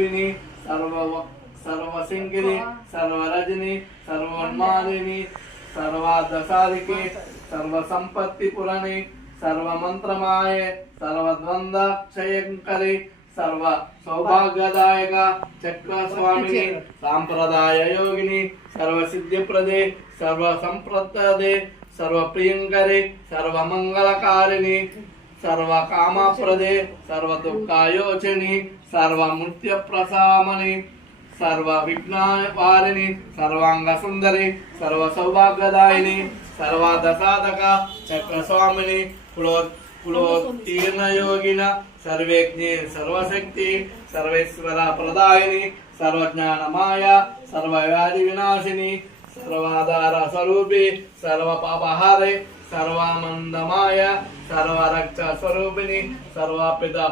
सर्वरूपिणी सर्वशंकरी सर्वरजनी सर्वोन्मादिनी सर्वादशाधिके सर्वसंपत्ति पुराणे सर्वमंत्रमाये सर्वद्वंद्वक्षयंकरी सर्व सौभाग्यदायक चक्र स्वामिनी सांप्रदाय योगिनी सर्व सिद्धिप्रदे सर्व संप्रदे सर्व प्रियंकरे सर्व मंगलकारिणी सर्व कामप्रदे सर्व दुःखायोचनी सर्व मृत्यु प्रशामनी सर्व विघ्नवारिणी सर्वांग सुंदरी सर्व सौभाग्यदायिनी सर्वादसाधक चक्र स्वामिनी पुलोत्तीर्ण योगिना सर्वेज्ञे सर्वशक्ति सर्वेश्वर प्रदायिनी सर्वज्ञान माया सर्वव्याधि विनाशिनी सर्वाधार स्वरूपी सर्व पापहारे सर्वानंदमाया सर्वरक्षा स्वरूपिणी सर्वपिता